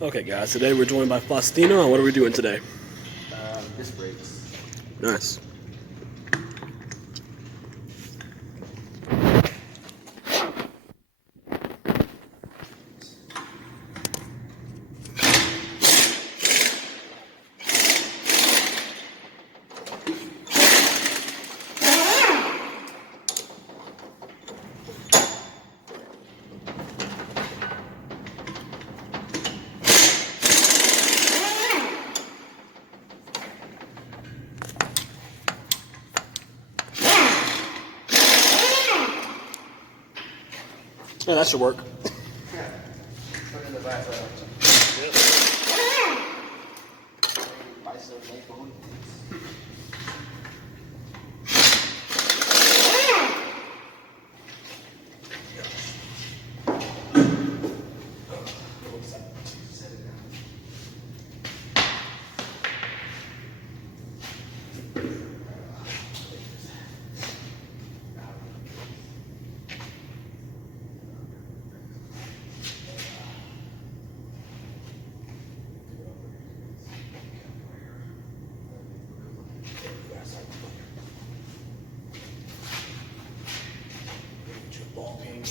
Okay, guys, today we're joined by Faustino. What are we doing today? Disc brakes. Nice. Yeah, that should work. Put in the back. Ball game.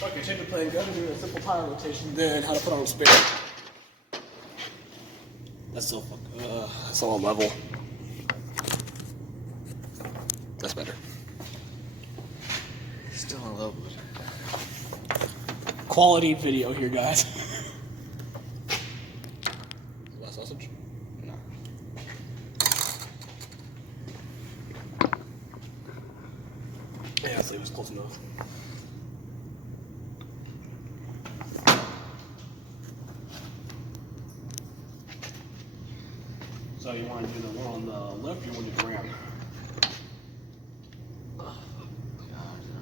Okay, change the plan. Go to do a simple tire rotation, then how to put on a spare. That's so that's all on level. That's better. Still on level. Quality video here, guys. Is that sausage? No. Yeah, so it was close enough. So you want to do the one on the left, or you want to do the ram? I don't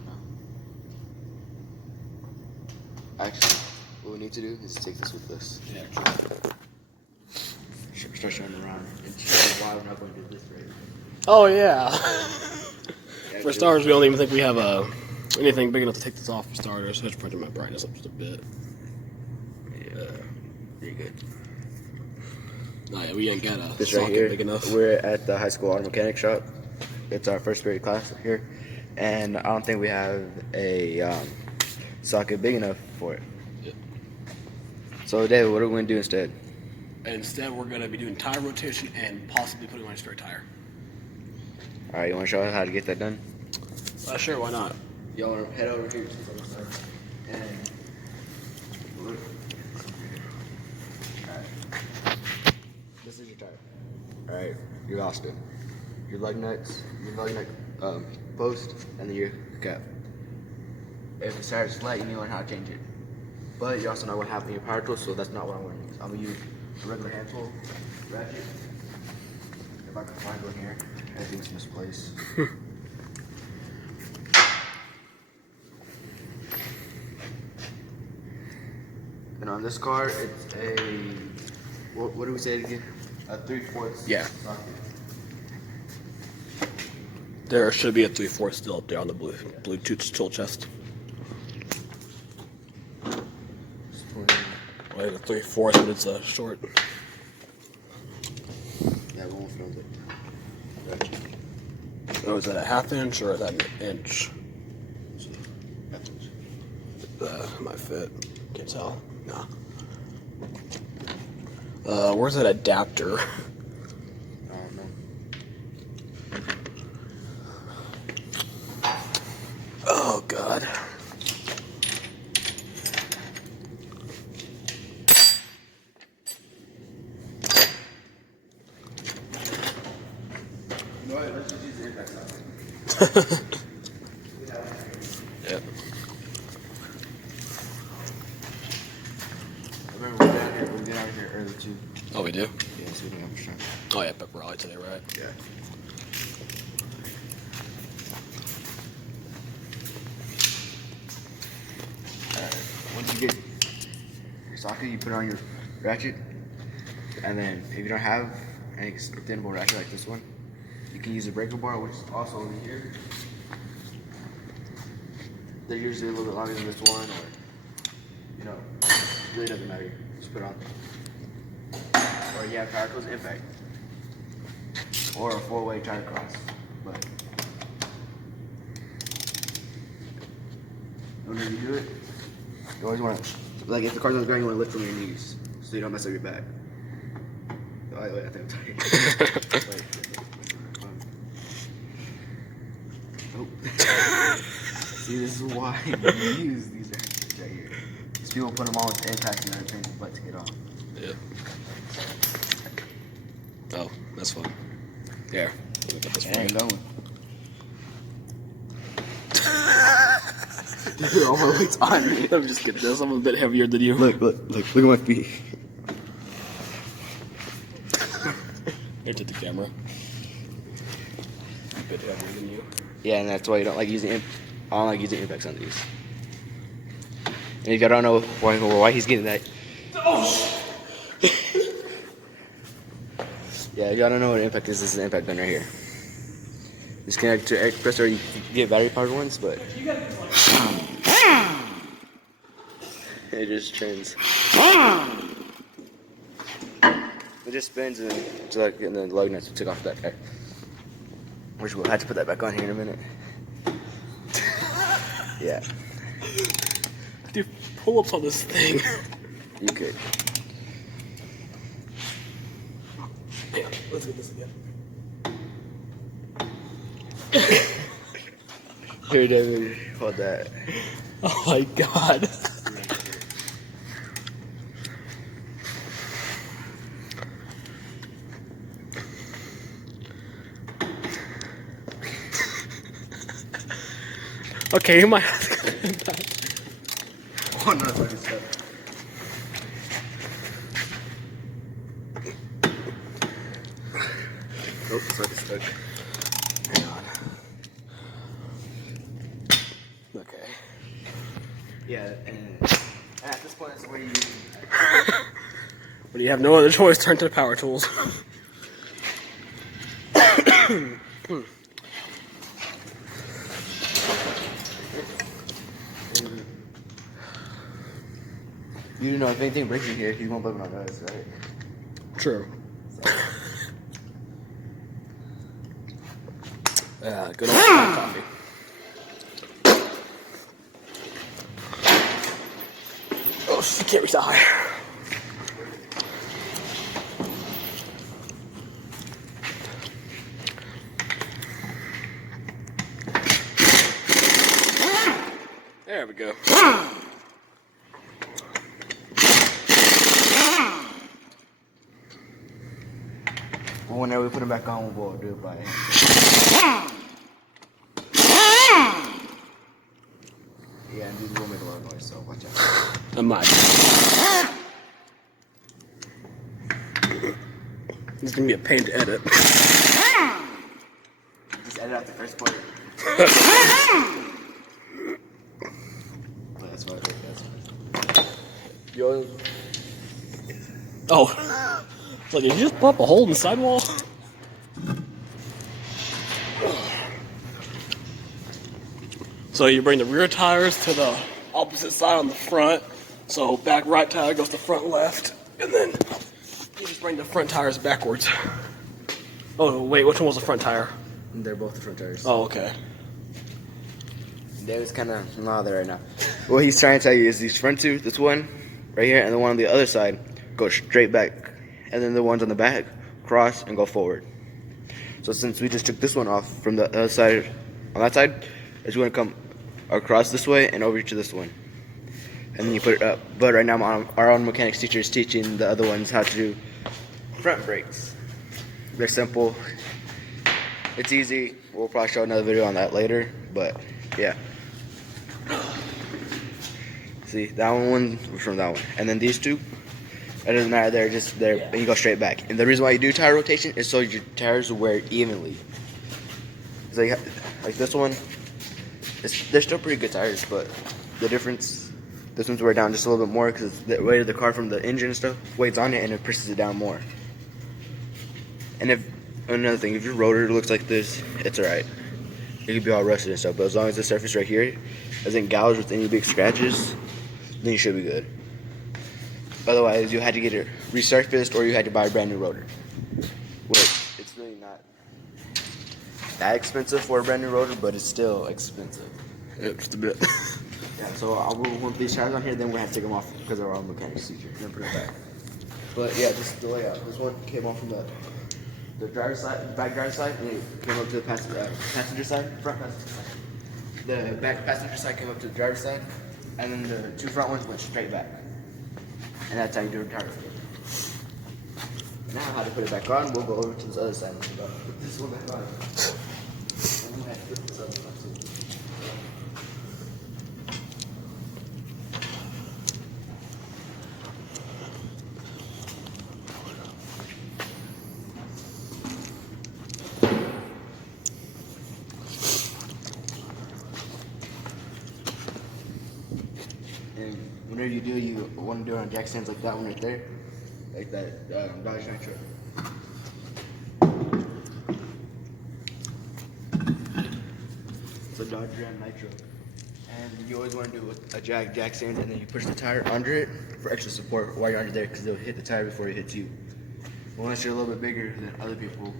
know. Actually, what we need to do is take this with us. Yeah, actually. Start showing around and show why we're not going to do this right. Oh yeah. For starters, we don't even think we have anything big enough to take this off for starters. So I just turn my brightness up just a bit. Yeah, pretty good. No, yeah, we ain't got a This right socket here, big enough. we're at the high school auto mechanic shop. It's our first period class here, and I don't think we have a socket big enough for it. Yeah. So, David, what are we going to do instead? Instead, we're going to be doing tire rotation and possibly putting on a spare tire. All right, you want to show us how to get that done? Sure, why not? Y'all want to head over here and look. All right. This is your tire. All right, your Austin, your lug nut post, and then your cap. if it starts light, you need to learn how to change it. But you also know what happened in your power tool, so that's not what I'm going to use. I'm going to use a regular hand tool, ratchet. If I can find one here, everything's misplaced. And on this car, it's a, what do we say it again? A 3/4 Yeah. socket. There should be a 3/4 still up there on the Bluetooth tool chest. Well, a 3/4, but it's short. Yeah, we won't film it. Oh, is that a 1/2 inch or is that an inch? Might fit. Can't tell. Nah. Where's that adapter? I don't know. Oh God. Let's just use the impact socket. Yep. I remember we get out here early too. Oh, we do? Yeah, so we didn't have a shot. Oh, yeah, pepper rally today, right? Yeah. Once you get your socket, you put it on your ratchet, and then if you don't have an extendable ratchet like this one, you can use a breaker bar, which is also over here. They're usually a little bit longer than this one, or really doesn't matter. Just put it on. Or you have power tools impact, or a 4-way tire cross. But whenever you do it, you always want to, like, if the car's on the ground, you want to lift from your knees so you don't mess up your back. Oh, wait, I think I'm tired. Wait. Oh. See, this is why you use these ratchets right here. These people put them on with the impact and then pain the butt to get off. Yeah. Oh, that's fun. Here. Let me put this for I ain't you. going. Dude, all my weight's on me. Let me just get this. I'm a bit heavier than you. Look at my feet. Here to the camera. A bit heavier than you. Yeah, and that's why you don't like using I don't like using impacts on these. And if y'all don't know why he's getting that. Yeah, if y'all don't know what an impact is, this is an impact gun right here. Just connect to air compressor, you can get battery powered ones, but it just turns. It just spins and it's like getting the lug nuts we took off that guy. Which we'll have to put that back on here in a minute. Yeah. Do pull-ups on this thing. You could. Yeah, let's get this again. Here, David, hold that. Oh my God. Okay, you might have to cut it back. Oh, no, that's what he said. Oh, sorry, stuck. Hang on. Okay. Yeah, and at this point, that's where you. But you have no other choice, turn to the power tools. You know, if anything breaks in here, you won't blame it on us, right? True. Yeah, good old coffee. Oh, she can't reach that high. There we go. Well, whenever we put them back on, we'll do it by hand. Yeah, and and these will make a lot of noise, so watch out. I might. It's gonna be a pain to edit. Just edit out the first part. That's what Yo. Oh. It's like, did you just pop a hole in the sidewall? So you bring the rear tires to the opposite side on the front. So back right tire goes to front left. And then you just bring the front tires backwards. Oh, wait, which one was the front tire? They're both the front tires. Oh, okay. David's kind of not there right now. What he's trying to tell you is these front two, this one right here, and the one on the other side, go straight back. And then the ones on the back cross and go forward. So since we just took this one off from the other side, on that side, it's going to come across this way and over to this one. And then you put it up. But right now our own mechanics teacher is teaching the other ones how to do front brakes. They're simple. It's easy. We'll probably show another video on that later. But yeah. See, that one was from that one. And then these two, it doesn't matter, they're just there, and you go straight back. And the reason why you do tire rotation is so your tires will wear evenly. So like this one, they're still pretty good tires, but the difference, this one's wear down just a little bit more because the weight of the car from the engine and stuff weighs on it and it presses it down more. And if another thing, if your rotor looks like this, it's alright. It could be all rusted and stuff, but as long as the surface right here isn't gouged with any big scratches, then you should be good. Otherwise, you had to get it resurfaced or you had to buy a brand new rotor. Which, it's really not that expensive for a brand new rotor, but it's still expensive. Yeah, just a bit. Yeah, so I will put these tires on here, then we'll have to take them off because of our own mechanics teacher. Then put it back. But yeah, this is the layout. This one came off from the driver's side, the back driver's side, and it came up to the passenger side, front passenger side. The back passenger side came up to the driver's side, and then the two front ones went straight back. And that's how you do a tire. Now how to put it back on, we'll go over to this other side and put this one back on. And then we have to put this other one too. And whenever you do, you want to do it on jack stands like that one right there, like that Dodge Nitro. It's a Dodge Ram Nitro. And you always want to do a jack stand, and then you push the tire under it for extra support while you're under there, because it'll hit the tire before it hits you. But unless you're a little bit bigger than other people,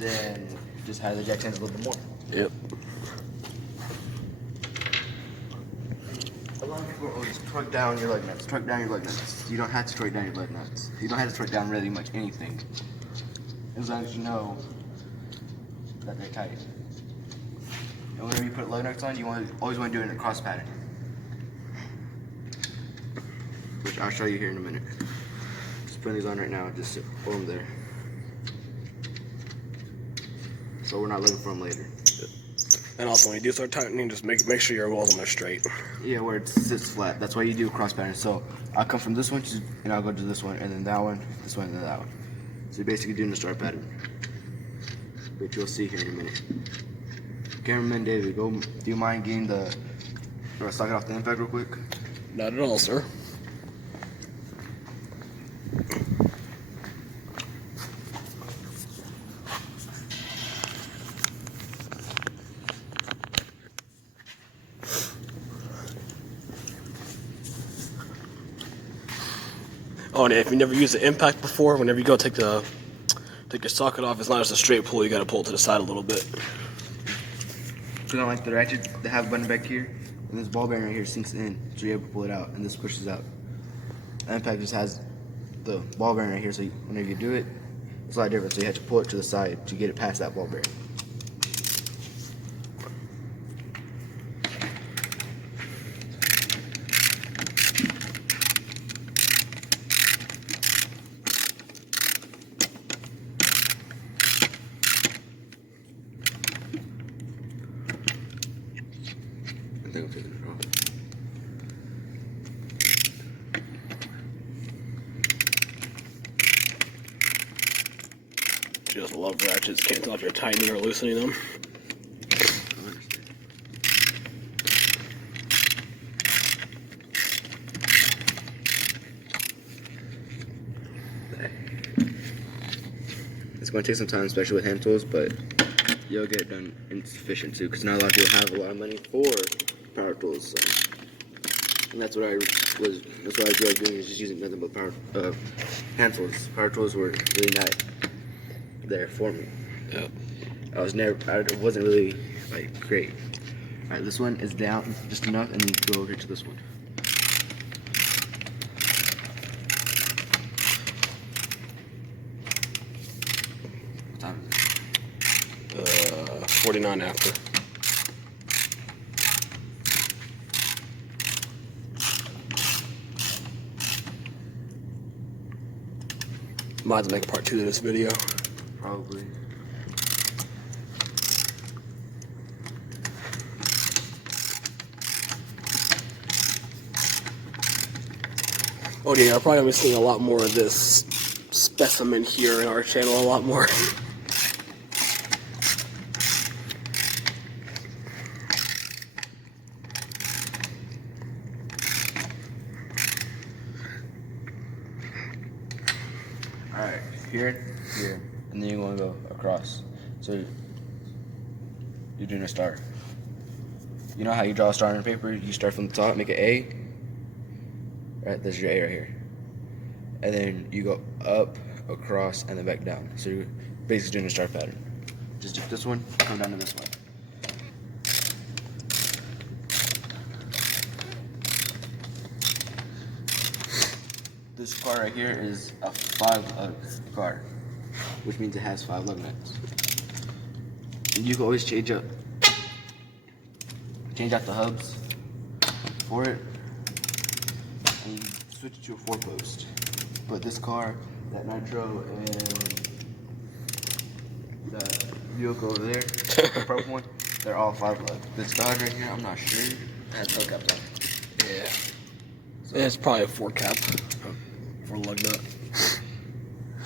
then just have the jack stands a little bit more. Yep. A lot of people always torque down your lug nuts, torque down your lug nuts. You don't have to torque down your lug nuts. You don't have to torque down really much anything. As long as you know that they're tight. And whenever you put lug nuts on, you always want to do it in a cross pattern. Which I'll show you here in a minute. Just putting these on right now, just hold them there. So we're not looking for them later. And also, when you do start tightening, just make sure your walls on there straight. Yeah, where it sits flat. That's why you do a cross pattern. So I'll come from this one, and I'll go to this one, and then that one, this one, and then that one. So you're basically doing the star pattern. Which you'll see here in a minute. Cameraman David, do you mind getting the socket off the impact real quick? Not at all, sir. Oh, and if you never used the impact before, whenever you go take your socket off, it's not just a straight pull. You got to pull it to the side a little bit. So now, like the ratchet, they have a button back here, and this ball bearing right here sinks in, so you're able to pull it out, and this pushes out. The impact just has the ball bearing right here, so whenever you do it, it's a lot different. So you have to pull it to the side to get it past that ball bearing. I think I'm taking Just love ratchets. Can't tell if you're tightening or loosening them. It's going to take some time, especially with hand tools, but you'll get it done insufficient too, because not a lot of people have a lot of money for power tools. So. And that's what I was doing, is just using nothing but hand tools. Power tools were really not there for me. Yeah. I wasn't really like great. All right, this one is down just enough, and then go over to this one. What time is it? 49 after. Might have to make a part 2 to this video. Probably. Oh yeah, I'm probably gonna be seeing a lot more of this specimen here in our channel a lot more. Alright, here, and then you're going to go across. So you're doing a star. You know how you draw a star on your paper? You start from the top, make an A. Right, there's your A right here. And then you go up, across, and then back down. So you're basically doing a star pattern. Just do this one, come down to this one. This car right here is a 5-lug car, which means it has 5 lug nuts. And you can always change out the hubs for it, and you switch it to a 4-post. But this car, that Nitro, and the vehicle over there, the purple one, they're all 5-lug. This Dodge right here, I'm not sure. It has hubcaps on it. Yeah. So it's probably a 4 cap for a lug nut.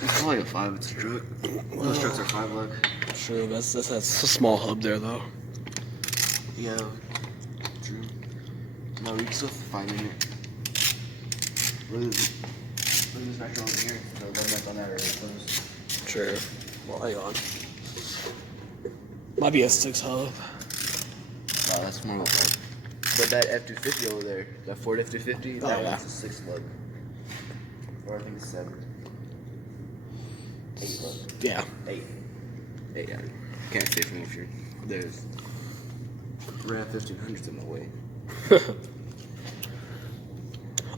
It's probably a 5, it's a truck. Most trucks are 5-lug. True, that's a small hub there though. Yeah, true. No, we can still find it. Look at this Nitro over here. The lug nuts on that are closed. True. Well, hang on. Might be a 6 hub. Wow, that's more of a 5. But that F-250 over there, that Ford F-250, that yeah. one's a 6-lug. Or I think it's 7. 8-lug. Yeah. 8. 8, yeah. Can't say from here. There's Ram 1500s in the way.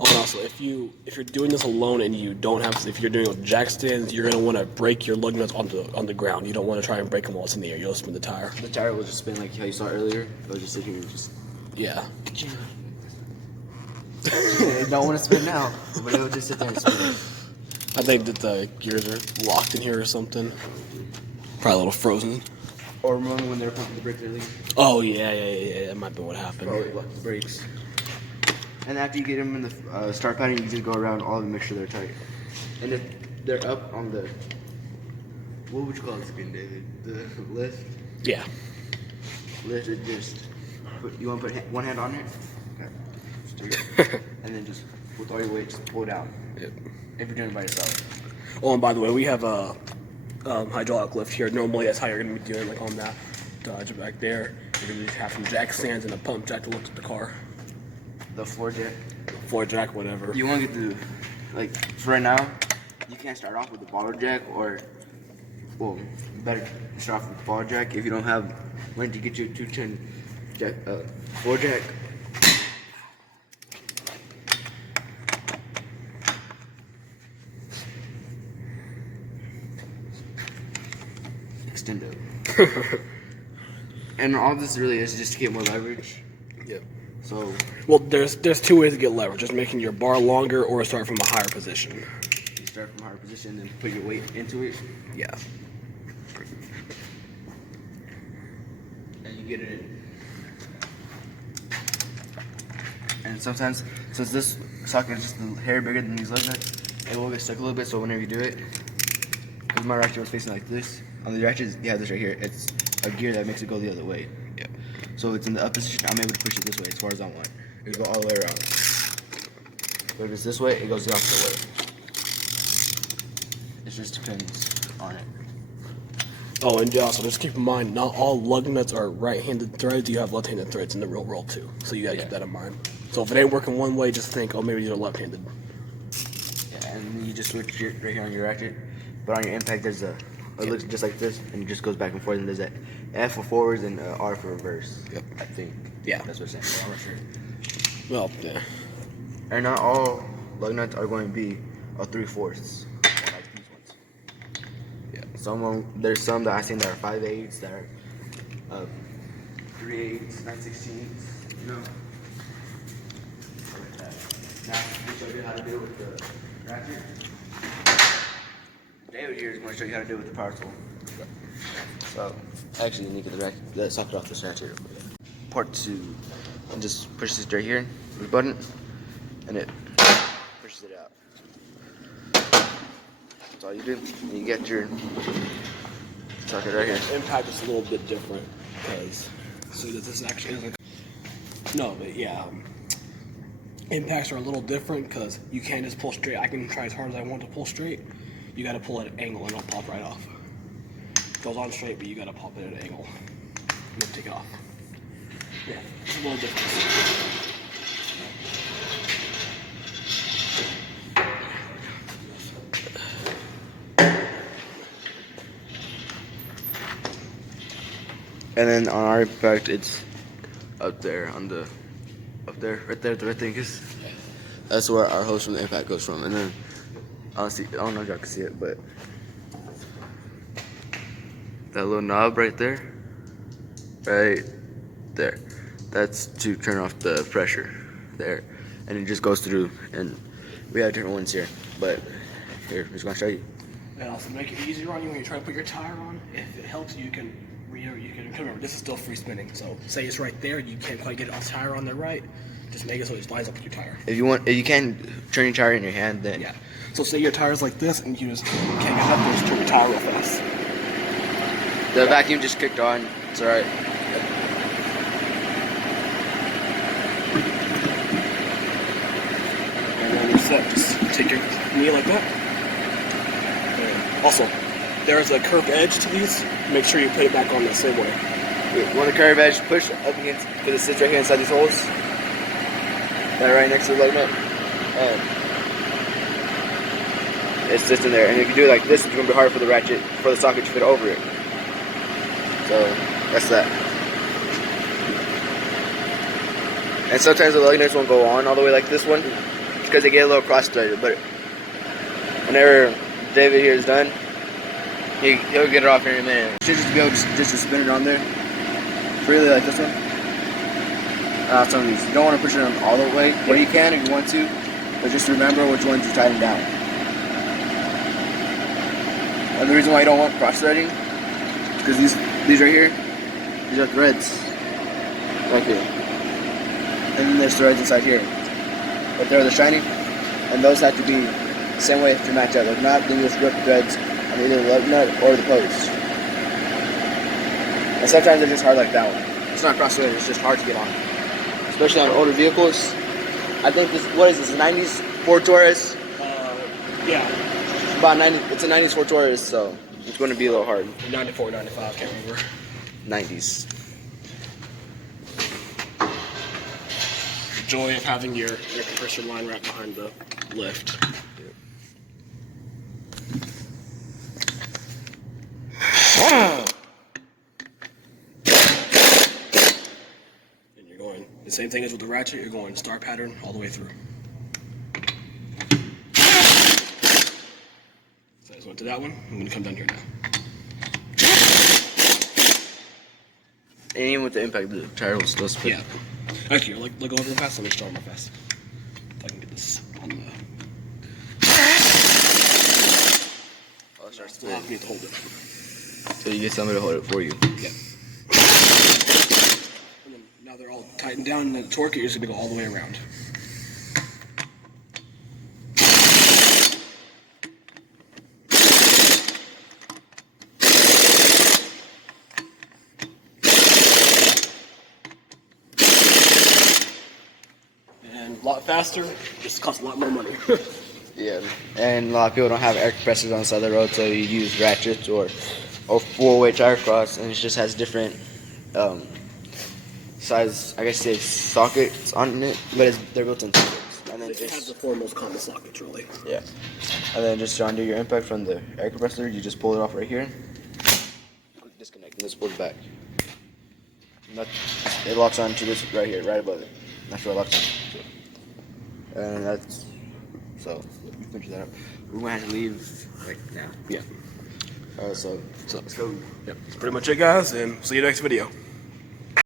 Oh, and also, if you're doing this alone and you don't have, if you're doing it with jack stands, you're gonna want to break your lug nuts on the ground. You don't want to try and break them while it's in the air. You'll spin the tire. The tire will just spin like how you saw earlier. It'll just sit here and just. Yeah. Don't want to spin now, but it'll just sit there and spin. I think that the gears are locked in here or something. Probably a little frozen. Or remember when they were pumping the brakes earlier? Oh yeah. That might be what happened. Probably locked the brakes. And after you get them in the start pattern, you just go around all of them, make sure they're tight. And if they're up on the, what would you call this again, David? The lift? Yeah. Lift it just, you want to put one hand on it? Okay. Just do it. And then just, with all your weight, just pull down. Yep. If you're doing it by yourself. Oh, and by the way, we have a hydraulic lift here. Normally, that's how you're going to be doing, like on that Dodge back there. You're going to have some jack stands and a pump jack to lift up the car. The floor jack. Floor jack, whatever. You want to get the, like, for right now, you can't start off with the baller jack, or, well, better start off with the baller jack if you don't have money to get you a 210 jack, floor jack. Extendo. And all this really is just to get more leverage. Yep. So, well, there's 2 ways to get leverage. Just making your bar longer or start from a higher position. you start from a higher position and put your weight into it. Yeah. And you get it in. And sometimes, since this socket is just a hair bigger than these lug nuts, it will get stuck a little bit. So whenever you do it, because my ratchet was facing like this, on the ratchet you have this right here. It's a gear that makes it go the other way. Yeah. So it's in the up position. I'm able to push it this way as far as I want. It will go all the way around. But if it's this way, it goes the opposite way. It just depends on it. Oh, and also just keep in mind, not all lug nuts are right-handed threads. You have left-handed threads in the real world too, so you gotta keep that in mind. So if it ain't working one way, just think, oh, maybe these are left-handed. Yeah, and then you just switch it right here on your ratchet. But on your impact, there's a it looks just like this, and it just goes back and forth. And there's a F for forwards and a R for reverse. Yep. I think. Yeah. That's what it's saying. I'm not sure. Well, yeah. And not all lug nuts are going to be a 3/4, like these ones. Yeah. There's some that I've seen that are 5/8, that are 3/8, 9/16. You know. Like that. Now, we show you how to do it with the ratchet. David here is going to show you how to do it with the power tool. So, actually, you need to get the socket off this ratchet. Part 2, and just push this right here, the button, and it pushes it out. That's all you do. And you get your socket right here. Impact is a little bit different because so that this actually isn't. No, but yeah, impacts are a little different because you can't just pull straight. I can try as hard as I want to pull straight. You got to pull at an angle and it'll pop right off. It goes on straight, but you got to pop it at an angle and then take it off. Yeah, it's a little different. And then on our impact, it's up there right there, the red thing is. That's where our hose from the impact goes from. And then, honestly, I don't know if y'all can see it, but that little knob right there, that's to turn off the pressure there. And it just goes through, and we have different ones here. But here, I'm just gonna show you. And also make it easier on you when you're trying to put your tire on. If it helps, you can remember this is still free spinning. So say it's right there, you can't quite get the tire on there right. Just make it so it lines up with your tire. If you can turn your tire in your hand, then yeah. So say your tire's like this, and you just can't get up there, just turn your tire real fast. The vacuum just kicked on. It's alright. And then you're set. Just take your knee like that. And also, there's a curved edge to these. Make sure you put it back on the same way. On the curved edge, push up against, because it sits right here inside these holes. That right next to the lug nut. It sits in there. And if you do it like this, it's going to be hard for the socket to fit over it. So, that's that. And sometimes the lug nuts won't go on all the way like this one, because they get a little cross-threaded. But whenever David here is done, he'll get it off here in a minute. You should just be able to spin it on there freely like this one. Some of these. You don't want to push it on all the way. Well, you can if you want to, but just remember which ones you tighten down. And the reason why you don't want cross-threading is because these right here, these are threads. Right here. And then there's threads inside here. But they're the shiny, and those have to be the same way to match up. If not, then you just rip the threads on either the lug nut or the post. And sometimes they're just hard like that one. It's not cross-threaded, it's just hard to get on. Especially on older vehicles. I think this, what is this, a 90s Ford Taurus? Yeah. About 90, it's a 90s Ford Taurus, so it's going to be a little hard. 94, 95, can't remember. 90s. The joy of having your air compressor line right behind the lift. And you're going, the same thing as with the ratchet, you're going star pattern all the way through. So I just went to that one, I'm going to come down here now. And even with the impact, the tire will still spin. Yeah. Actually, look over real fast, let me start real fast. If I can get this on the... Oh, it starts I'll spinning. need to hold it. So you get somebody to hold it for you. Yeah. And then Now they're all tightened down, and the torque is going to go all the way around. And a lot faster, just costs a lot more money. Yeah, and a lot of people don't have air compressors on the side of the road, so you use ratchets or four-way tire cross, and it just has different size. I guess it's sockets on it, but they're built in sockets. And then It has the just four most common sockets, really. yeah, and then just to undo your impact from the air compressor, you just pull it off right here. Quick disconnect, and just pull it back. And it locks onto this right here, right above it. That's where it locks on. And that's so. You finish that up. We're gonna have to leave like now. Yeah. So let's go. Yep. That's pretty much it, guys, and see you next video.